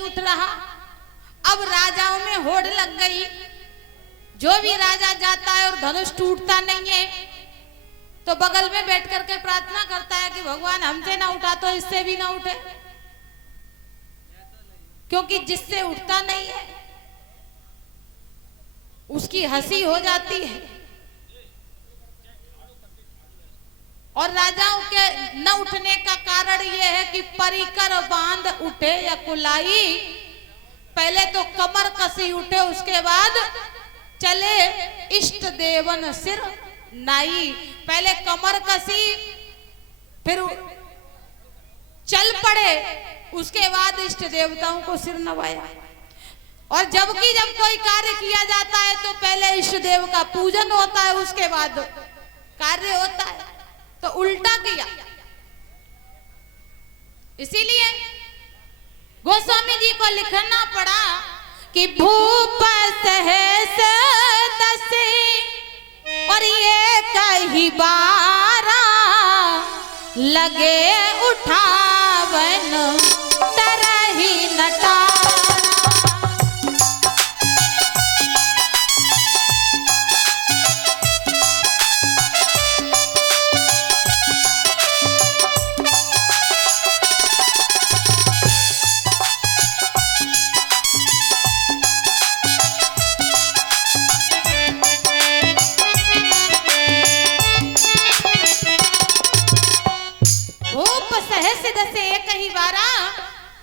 नहीं उठ रहा। अब राजाओं में होड़ लग गई, जो भी राजा जाता है और धनुष टूटता नहीं है तो बगल में बैठ करके प्रार्थना करता है कि भगवान हमसे ना उठा तो इससे भी ना उठे, क्योंकि जिससे उठता नहीं है उसकी हंसी हो जाती है। और राजाओं के न उठने का कारण यह है कि परिकर बांध उठे या कुलाई, पहले तो कमर कसी उठे, उसके बाद चले इष्ट देवन सिर नाई। पहले कमर कसी, फिर चल पड़े, उसके बाद इष्ट देवताओं को सिर नवाया। और जबकि जब कोई कार्य किया जाता है तो पहले इष्ट देव का पूजन होता है, उसके बाद कार्य होता है, तो उल्टा किया। इसीलिए गोस्वामी जी को लिखना पड़ा कि भूप सहस दसे और ये कही बारा लगे उठावन तरही नटा।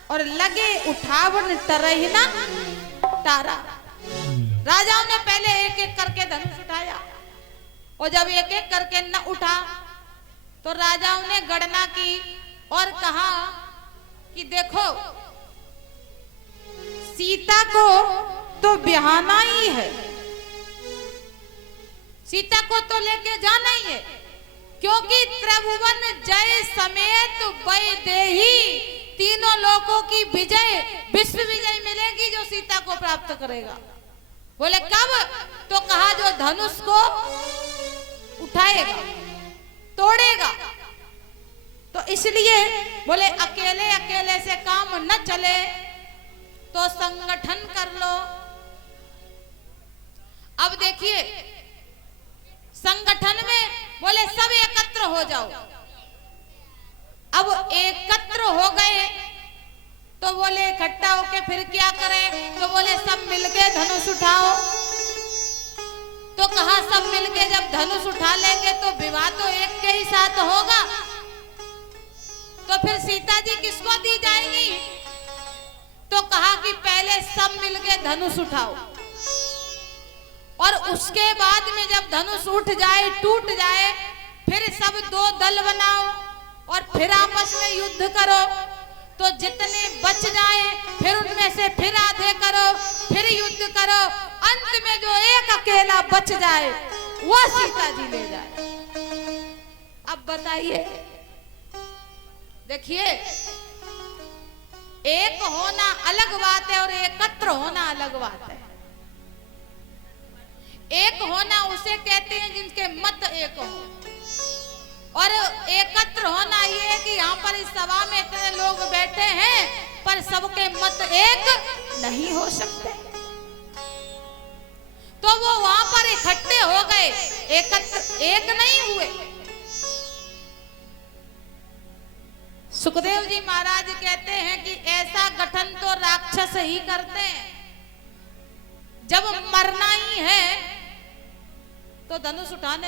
और लगे उठावन तरहिना तारा। राजाओं ने पहले एक एक करके धनुष उठाया, और जब एक एक करके न उठा तो राजाओं ने गणना की और कहा कि देखो सीता को तो ब्याहना ही है, सीता को तो लेके जाना ही है, क्योंकि त्रिभुवन जय समेत वैदेही, तीनों लोकों की विजय, विश्व विजय मिलेगी जो सीता को प्राप्त करेगा। बोले कब? तो कहा जो धनुष को उठाएगा, तोड़ेगा। तो इसलिए बोले अकेले अकेले से काम न चले तो संगठन कर लो। अब देखिए संगठन में बोले सब एकत्र हो जाओ। अब एकत्र हो गए तो बोले इकट्ठा होके फिर क्या करें? तो बोले सब मिलके धनुष उठाओ। तो कहा सब मिलके जब धनुष उठा लेंगे तो विवाह तो एक के ही साथ होगा, तो फिर सीता जी किसको दी जाएंगी? तो कहा कि पहले सब मिलके धनुष उठाओ, और उसके बाद में जब धनुष उठ जाए, टूट जाए, फिर सब दो दल बनाओ और फिर आपस में युद्ध करो। तो जितने बच जाए फिर उनमें से फिर आधे करो, फिर युद्ध करो, अंत में जो एक अकेला बच जाए वो सीता जी ले जाए। अब बताइए, देखिए एक होना अलग बात है और एकत्र होना अलग बात है। एक होना उसे कहते हैं जिनके मत एक हो, और एकत्र होना ये है कि यहाँ पर इस सभा में इतने लोग बैठे हैं पर सबके मत एक नहीं हो सकते, तो वो वहां पर इकट्ठे हो गए, एकत्र एक नहीं हुए। सुखदेव जी महाराज कहते हैं कि ऐसा गठन तो राक्षस ही करते हैं, जब मरना ही है तो धनुष उठाने